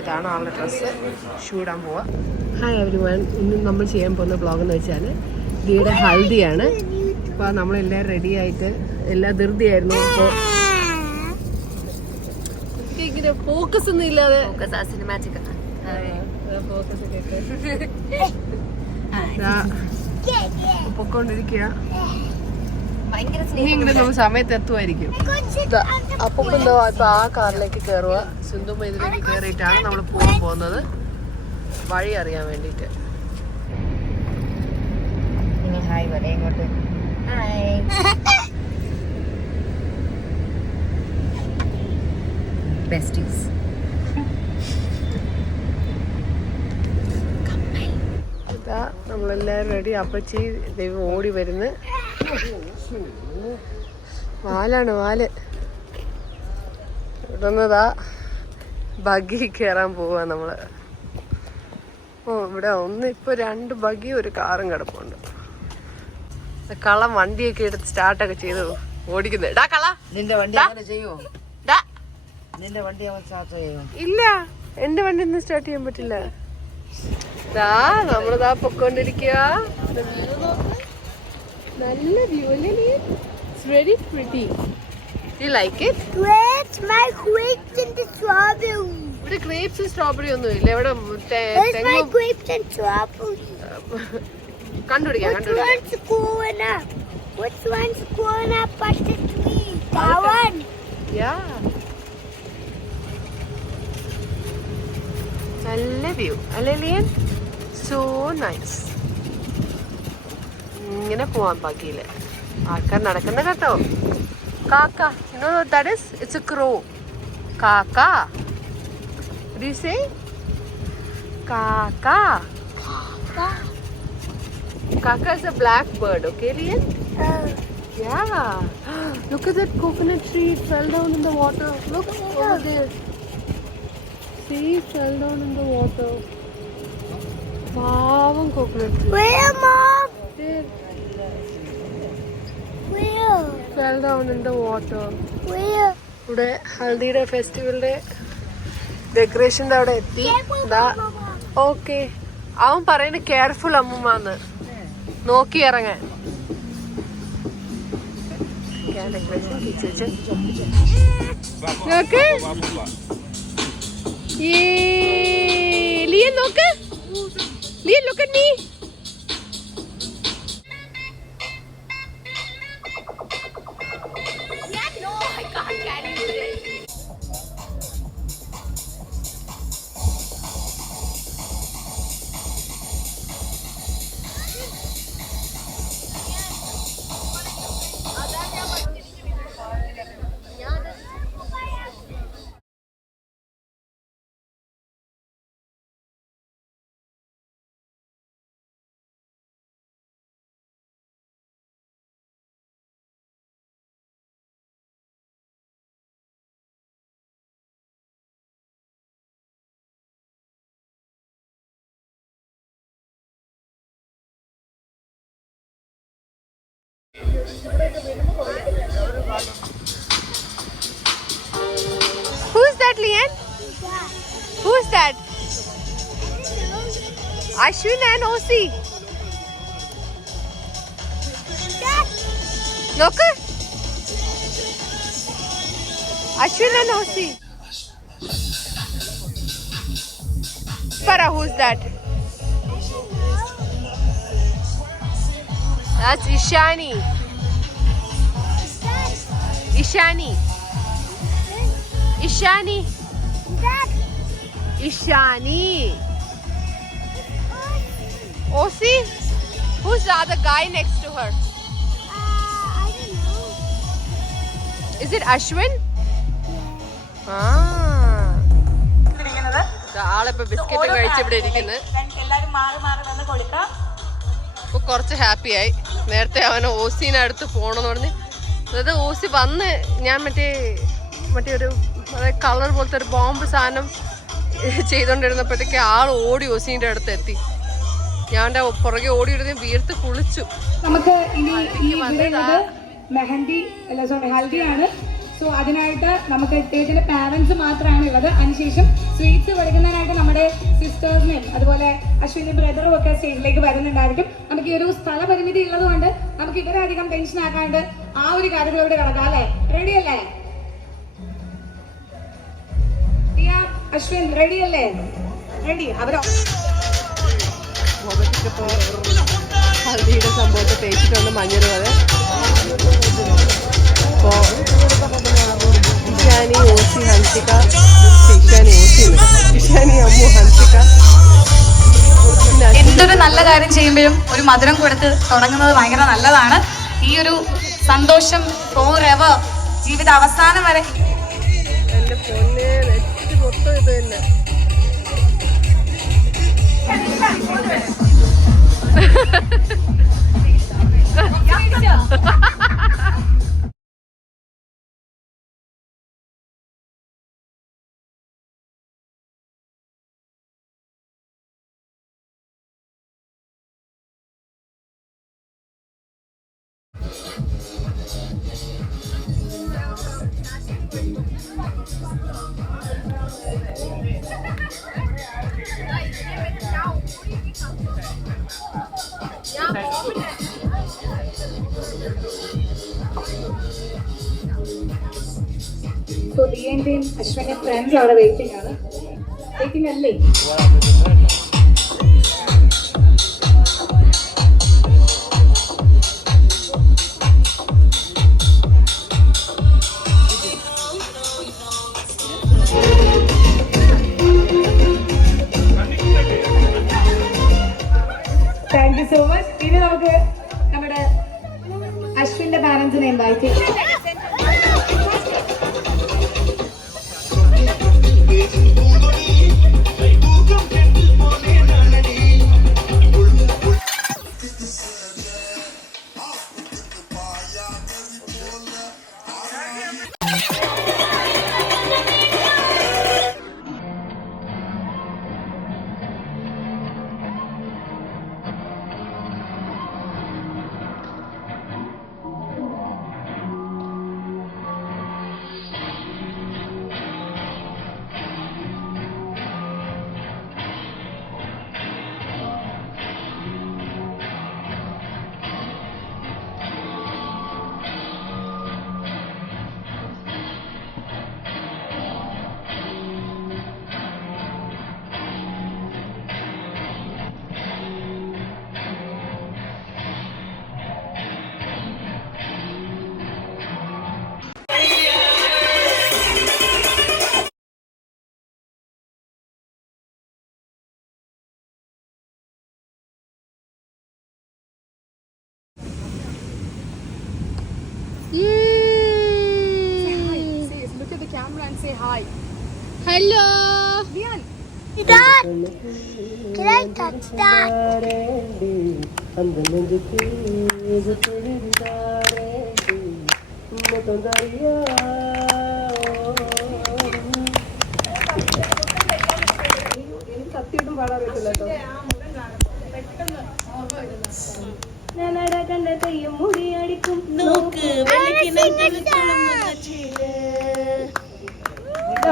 ഇതാണ് ആളുടെ dress. Shoe ഇടാൻ പോവാ. Hi every one. ഇന്ന് നമ്മൾ ചെയ്യാൻ പോകുന്ന ബ്ലോഗ് എന്ന് വെച്ചാൽ ദിയുടെ ഹൽദിയാണ്. അപ്പോൾ നമ്മളെല്ലാവരും റെഡി ആയിട്ട് എല്ലാ ധൃതിയായിരുന്നു. അപ്പോൾ ഇങ്ങനെ ഫോക്കസ് ഒന്നും ഇല്ലാതെ പൊക്കോണ്ടിരിക്കുക. ഇനി ഇങ്ങനെ നമ്മൾ സമയത്ത് എത്തുമായിരിക്കും. അപ്പൊ എന്തോ ഇപ്പൊ ആ കാറിലേക്ക് കയറുക. സിന്ധുമ്മ ഇതിലേക്ക് കയറിയിട്ടാണ് നമ്മൾ പോകാൻ പോകുന്നത്, വഴി അറിയാൻ വേണ്ടിട്ട്. ഹായ് പറയാം ഇങ്ങോട്ട്. Hi besties. ഇതാ നമ്മളെല്ലാരും റെഡി. അപ്പച്ചി ദൈവം ഓടി വരുന്നു. വാലാണ് വാല്. ഇവിടുന്നതാ ബഗ്ഗി കയറാൻ പോവാ നമ്മള്. ഓ ഇവിടെ ഇപ്പൊ 2 ബഗ്ഗി ഒരു കാറും കിടപ്പുണ്ട്. കളം വണ്ടിയൊക്കെ എടുത്ത് സ്റ്റാർട്ടൊക്കെ ചെയ്തു ഓടിക്കുന്നത്. ഡാ കള, നിന്റെ വണ്ടി അങ്ങനെ ചെയ്യുമോ? നിന്റെ വണ്ടി സ്റ്റാർട്ട് ചെയ്യുമോ? ഇല്ല, എന്റെ വണ്ടി ഒന്നും സ്റ്റാർട്ട് ചെയ്യാൻ പറ്റില്ല. നമ്മളിതാ പൊക്കോണ്ടിരിക്കുക. നല്ല വ്യൂ അല്ലേ? It's very pretty. You like it? Grapes, my grapes and the strawberry. ഇവിടെ grapes strawberry ഒന്നും ഇല്ല. ഇവിടെ Where's my grapes and strawberry? കണ്ടുപിടിക്കാം. Which one's growing up? Which one's growing up at the tree? That one. Yeah. നല്ല view അല്ലേ ലിയൻ? So nice. ഇങ്ങനെ പോവാൻ ബാക്കിയില്ല. ആൾക്കാർ നടക്കുന്ന കേട്ടോ. കാക്ക, you know what that is? It's a crow. Kaka. What do you say? Kaka. Kaka is a black bird, okay, Lian? Yeah. Look at that coconut tree. It fell down in the water. Look over there. See, it fell down in the water. Wow, coconut tree. Where, Mom? There. Where? Fell down in the water. Where? ഇവിടെ ഹൽദിയുടെ ഫെസ്റ്റിവലിന്റെ ഡെക്കറേഷന്റെ അവിടെ എത്തി. Okay, അവൻ പറയുന്നത് careful അമ്മുമാന്ന്, നോക്കി ഇറങ്ങാൻ. നോക്ക് ലിയൻ, നോക്ക് ലിയൻ, look at me. Who's that, Lian? Who's that? Ashwin and Osi. Look. Ashwin and Osi. Para, who's that? That's Ishani. Ishani. Ishani. Ishani. Osi? Who's the other guy next to her? I don't know. Is it Ashwin? ആളിപ്പോ biscuit കഴിച്ച് ഇവിടെ ഇരിക്കുന്നത്. അപ്പൊ കുറച്ച് ഹാപ്പിയായി. നേരത്തെ അവന് ഓസിനെ അടുത്ത് പോണെന്ന് പറഞ്ഞ്, അതായത് ഓസി വന്ന് ഞാൻ മറ്റേ ഒരു കളർ പോലത്തെ ഒരു ബോംബ് സാധനം ചെയ്തോണ്ടിരുന്നപ്പോഴത്തേക്ക് ആൾ ഓടി ഓസിന്റെ അടുത്ത് എത്തി. ഞാൻ പുറകെ ഓടിയിരുന്ന് വീർത്ത് കുളിച്ചു. നമുക്ക് ഇനി ഈ മെഹന്തി ഹൽദിയാണ്. സോ അതിനായിട്ട് നമുക്ക് ഇദ്ദേഹത്തിന്റെ പാരന്റ്സ് മാത്രമാണ് ഉള്ളത്. അതിനുശേഷം സ്വീറ്റ്സ് കൊടുക്കുന്നതിനായിട്ട് നമ്മുടെ സിസ്റ്റേഴ്സിനെയും അതുപോലെ അശ്വിന്റെ ബ്രദറും ഒക്കെ സ്റ്റേജിലേക്ക് വരുന്നുണ്ടായിരിക്കും. നമുക്ക് ഈ ഒരു സ്ഥലപരിമിതി ഉള്ളത് കൊണ്ട് നമുക്ക് ഇവരെ അധികം ടെൻഷൻ ആക്കാണ്ട് ആ ഒരു കാര്യത്തിലൂടെ കിടക്കാം അല്ലേ? റെഡി അല്ലേ? അശ്വിൻ റെഡി അല്ലേ? റെഡി. അവരോ ഹൽദിയുടെ സംഭവത്തെ തേച്ചിട്ടുണ്ട് മഞ്ഞൾ പോലെ. അപ്പോൾ ഇഷാനി ഓസി ഹൻസിക, ഇഷാനി അമ്മു ഹൻസിക. എന്തൊരു നല്ല കാര്യം ചെയ്യുമ്പോഴും ഒരു മധുരം കൊടുത്ത് തുടങ്ങുന്നത് ഭയങ്കര നല്ലതാണ്. ഈ ഒരു സന്തോഷം ഫോറെവർ ജീവിത അവസാനം വരെ. എൻ്റെ പൊന്നെ നെറ്റ് മൊത്തം ഇത് തന്നെ. സോ ദിയേന്റെയും അശ്വിന്റെ ഫ്രണ്ട്സ് അവിടെ വെയിറ്റിംഗ് ആണ്. വെയിറ്റിംഗ് അല്ലേ? Thank you so much. ഇനി നമുക്ക് നമ്മുടെ അശ്വിന്റെ പാരന്റ്സിനെ ഇൻവൈറ്റ് ചെയ്യാം. Look at the camera and say hi. Hello. Dad, can I touch that?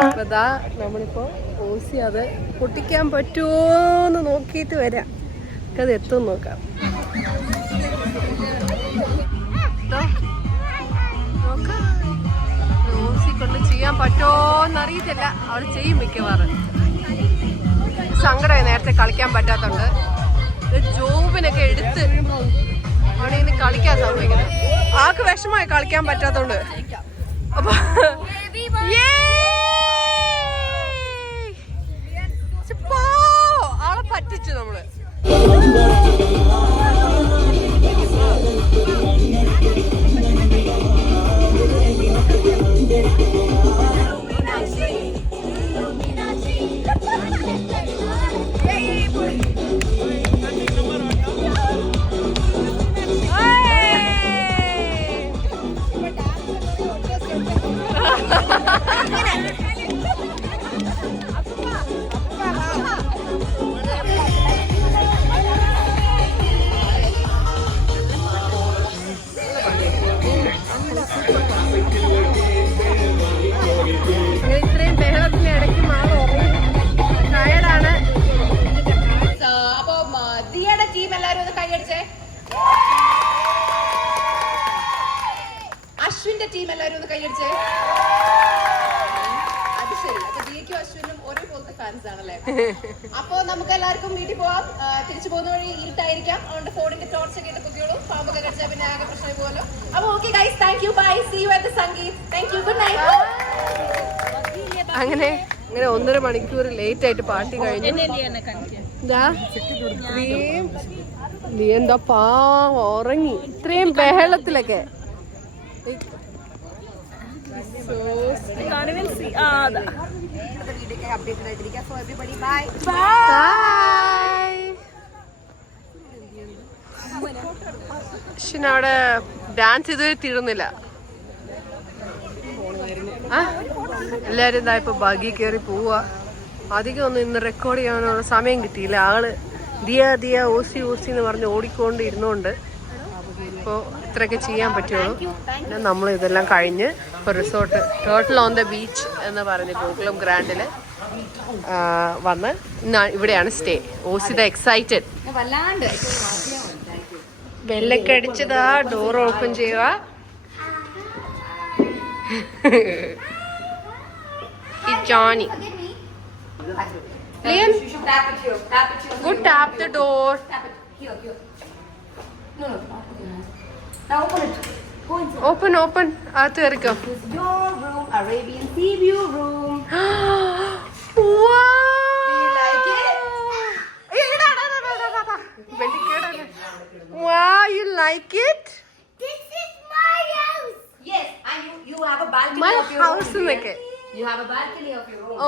അപ്പൊ ദാ നമ്മളിപ്പോ ഓസി അത് പൊട്ടിക്കാൻ പറ്റുമോന്ന് നോക്കിയിട്ട് വരാം. അത് എത്തും നോക്കാം. ഓസി കൊണ്ട് ചെയ്യാൻ പറ്റുമോന്നറിയത്തില്ല. അവൾ ചെയ്യും മിക്കവാറും. സങ്കടമായി നേരത്തെ കളിക്കാൻ പറ്റാത്തോണ്ട്. ജോബിനൊക്കെ എടുത്ത് അവിടെ ഇന്ന് കളിക്കാൻ സമ്മതിക്കുന്നത്. ആൾക്ക് വിഷമായി കളിക്കാൻ പറ്റാത്തോണ്ട്. അപ്പൊ ആളെ പറ്റിച്ചു നമ്മള്. എല്ലാവരും ഒന്ന് കൈയടിച്ചേ. അത് ശരി. അപ്പൊ ദിയയ്ക്കും അശ്വിനും ഒരേപോലത്തെ ഫാൻസ് ആണല്ലേ? അപ്പൊ നമുക്ക് എല്ലാവർക്കും വീട്ടിൽ പോവാം. തിരിച്ചു പോകുന്ന വഴി ഇരുട്ടായിരിക്കാം, അതുകൊണ്ട് ഫോണിന്റെ ടോർച്ച് ഒക്കെ ഇട്ട് പൊക്കിയോളൂ. പാമ്പൊക്കെ കടിച്ചാൽ പിന്നെ ആകെ പ്രശ്നമായി പോകല്ലോ. അപ്പൊ okay guys, thank you, bye, see you at the Sangeet. Thank you, good night. അങ്ങനെ 1.5 മണിക്കൂർ ലേറ്റ് ആയിട്ട് പാർട്ടി കഴിഞ്ഞു. എന്താ ഉറങ്ങി ഇത്രയും ബഹളത്തിലൊക്കെ. അവിടെ ഡാൻസ് ഇതുവരെ തീർന്നില്ല. എല്ലാരും ഇതാ ഇപ്പൊ ബഗ്ഗി കയറി പോവാ. അധികം ഒന്നും ഇന്ന് റെക്കോർഡ് ചെയ്യാനുള്ള സമയം കിട്ടിയില്ല. ആള് ദിയ ഓസി എന്ന് പറഞ്ഞ് ഓടിക്കൊണ്ട് ഇരുന്നോണ്ട് ഇപ്പോൾ ഇത്രയൊക്കെ ചെയ്യാൻ പറ്റുള്ളൂ. പിന്നെ നമ്മൾ ഇതെല്ലാം കഴിഞ്ഞ് ഇപ്പോൾ resort turtle on the beach എന്ന് പറഞ്ഞ് ഗോകുലം ഗ്രാൻഡിൽ വന്ന് ഇന്ന് ഇവിടെയാണ് സ്റ്റേ. ഓസിത എക്സൈറ്റഡ്. ബെല്ലൊക്കെ അടിച്ചതാ, ഡോർ ഓപ്പൺ ചെയ്യുക. Johnny. Liam, go tap the door. Open. Aathu irukku. Your room, Arabian Sea View room. Wow. Do you like it? Wow, you like it? This is my house. Yes, and you have a balcony My of your house own. എന്നൊക്കെ. You have a balcony of your own.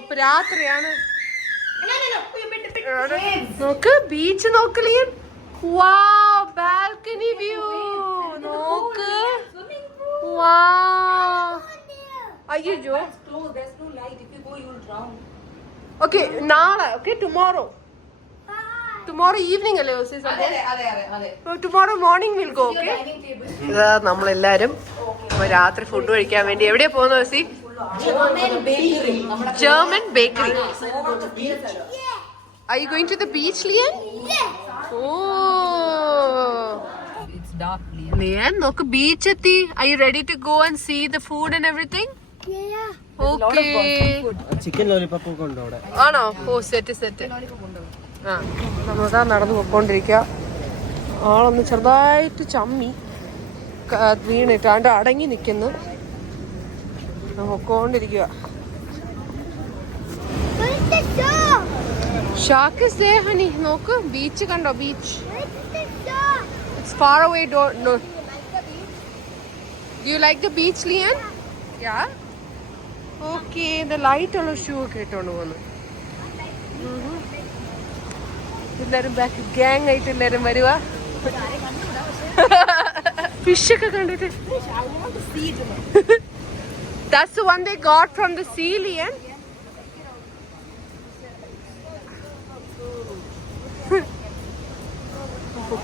ഇപ്പൊ രാത്രിയാണ്. No. നോക്ക് beach നോക്ക് ലിയൻ. Wow, balcony view. നോക്ക്. Wow. അയ്യോ. There's no light. If you go, you'll drown. Okay, നാളെ. Okay, tomorrow evening അല്ലേ Aussie? അതെ. Tomorrow morning we'll go, okay? ഇതാ നമ്മളെല്ലാരും രാത്രി ഫുഡ് കഴിക്കാൻ വേണ്ടി എവിടെയാ പോകുന്നത് Aussie? German bakery. Are you going to the beach, Lian? Yes. Oh. It's dark, Lian, look, beach etti. Are you ready to go and see the food and everything? Yeah. Okay. Chicken lollipop ഒക്കെ ഉണ്ട് അവിടെ. ആണോ? ഓ set. ആ നമ്മളിതാ നടന്നു പോയിക്കൊണ്ടിരിക്കുക. ആളൊന്ന് ചെറുതായിട്ട് ചമ്മി വീണിട്ടാണ്ട് അടങ്ങി നിൽക്കുന്നു. പൊക്കോണ്ടിരിക്കുക. Where's the dog? Shark is there, honey. നോക്ക് ബീച്ച് കണ്ടോ? Beach. Where's the dog? It's far away. No. Do you like the beach, Lian? Yeah. Okay. The light ഉള്ള ഷൂ ഒക്കെ ഇട്ടോണ്ട് പോകുന്നു. എല്ലാരും ബാക്ക് ഗ്യാങ് ആയിട്ട് എല്ലാരും വരുക. ഫിഷ് ഒക്കെ കണ്ടിട്ട്. That's the one they got from the sea, Lian.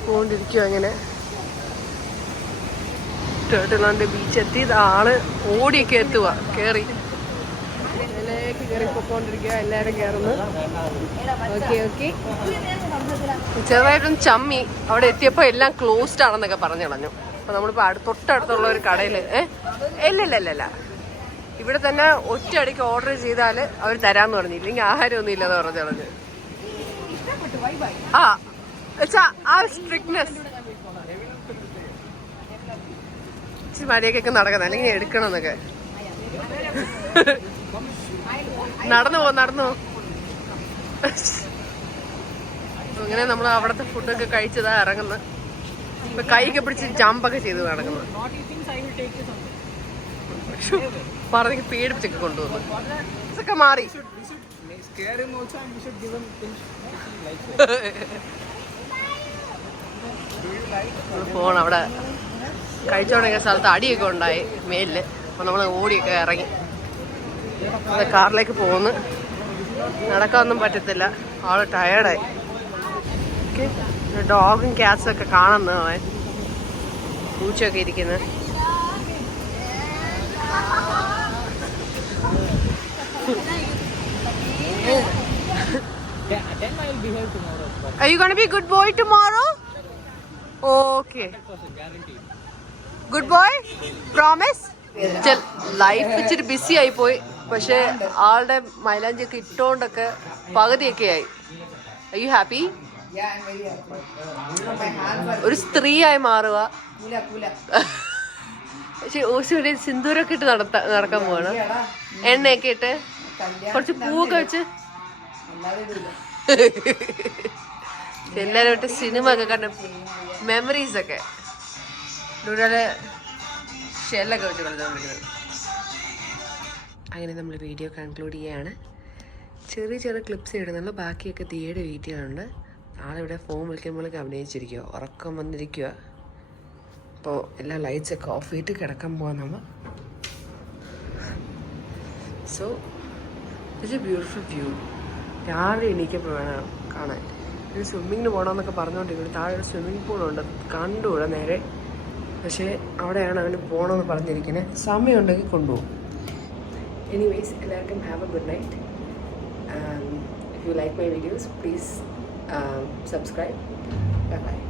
പോണ്ടിരിക്കും അങ്ങനെ. ടേർട്ടിലാൻഡ് ബീച്ച് എത്തി. ആള് ഓടിയൊക്കെ എത്തുക. കയറി ഇതിലേക്ക് കയറി പൊക്കോണ്ടിരിക്കുക. എല്ലാരും കയറുന്നു. ഓക്കെ ചെറുതായിട്ടൊന്നും ചമ്മി. അവിടെ എത്തിയപ്പോ എല്ലാം ക്ലോസ്ഡ് ആണെന്നൊക്കെ പറഞ്ഞു കളഞ്ഞു. അപ്പൊ നമ്മളിപ്പോ തൊട്ടടുത്തുള്ള ഒരു കടയില് ഇല്ല ഇവിടെ തന്നെ ഒറ്റയടിക്ക് ഓർഡർ ചെയ്താൽ അവർ തരാന്ന് പറഞ്ഞു. ഇല്ലെങ്കിൽ ആഹാരം ഒന്നും ഇല്ലെന്ന് പറഞ്ഞു കളഞ്ഞു. ആ സ്ട്രിക്ട്നെസ് മടിയൊക്കെ നടക്കുന്നത്. അല്ലെങ്കിൽ എടുക്കണം എന്നൊക്കെ. നടന്നു പോ. അങ്ങനെ നമ്മൾ അവിടുത്തെ ഫുഡൊക്കെ കഴിച്ചതാ ഇറങ്ങുന്നത്. ഇപ്പൊ കൈയൊക്കെ പിടിച്ച് ജമ്പൊക്കെ ചെയ്ത് നടക്കുന്നത്. പറഞ്ഞ് പേടിപ്പിച്ചൊക്കെ കൊണ്ടുവന്നു. ഇതൊക്കെ മാറി. പോണം. അവിടെ കഴിച്ചോണ്ടിരിക്കുന്ന സ്ഥലത്ത് അടിയൊക്കെ ഉണ്ടായി മേലില്. അപ്പൊ നമ്മൾ ഓടിയൊക്കെ ഇറങ്ങി കാറിലേക്ക് പോകുന്നു. നടക്കാനൊന്നും പറ്റത്തില്ല. ആള് ടയേർഡായി. ഡോഗും ക്യാറ്റ്സും ഒക്കെ കാണുന്നു. അവൻ പൂച്ചയൊക്കെ ഇരിക്കുന്നത്. Are you going to be a good boy tomorrow? Okay. Good boy promise. Life ഇച്ചിരി ബിസി ആയി പോയി, പക്ഷെ ആളുടെ മൈലാഞ്ചി ഒക്കെ ഇട്ടോണ്ടൊക്കെ പകുതിയൊക്കെ ആയി. Are you happy? Yeah, I'm very happy. My hands are ഒരു സ്ത്രീയായി മാറുക. kula. പക്ഷെ ഓസി ഒരു സിന്ദൂരൊക്കെ ഇട്ട് നടക്കാൻ പോവാണ്. എണ്ണയൊക്കെ ഇട്ട് കുറച്ച് പൂവൊക്കെ വെച്ച് എല്ലാരും ഇട്ട് സിനിമ ഒക്കെ കണ്ട് മെമ്മറീസ് ഒക്കെ ഇവിടെ ഷെല്ലൊക്കെ വെച്ച് കളിച്ചോണ്ടിരിക്കുന്നത്. അങ്ങനെ നമ്മൾ വീഡിയോ കൺക്ലൂഡ് ചെയ്യാണ്. ചെറിയ ചെറിയ ക്ലിപ്സ് ഇടുന്നുള്ളൂ, ബാക്കിയൊക്കെ തീയുടെ വീട്ടിലുണ്ട്. ആളിവിടെ ഫോൺ വിളിക്കുമ്പോഴേക്ക് അഭിനയിച്ചിരിക്കുക, ഉറക്കം വന്നിരിക്കുക. അപ്പോൾ എല്ലാ ലൈറ്റ്സൊക്കെ ഓഫ് ചെയ്തിട്ട് കിടക്കാൻ പോകാൻ നമ്മൾ. So it's A beautiful view. രാവിലെ എണീക്കപ്പോൾ വേണം കാണാൻ. ഇത് സ്വിമ്മിങ്ങിന് പോകണമെന്നൊക്കെ പറഞ്ഞുകൊണ്ടിരിക്കുന്നത്. താഴെ ഒരു സ്വിമ്മിങ് പൂളുണ്ട്, കണ്ടുകൂടാ നേരെ. പക്ഷേ അവിടെയാണ് അവന് പോകണമെന്ന് പറഞ്ഞിരിക്കുന്നത്. സമയമുണ്ടെങ്കിൽ കൊണ്ടുപോകും. എനിവേസ്, എല്ലാവർക്കും have A good night. If you like my videos, please subscribe. Bye bye.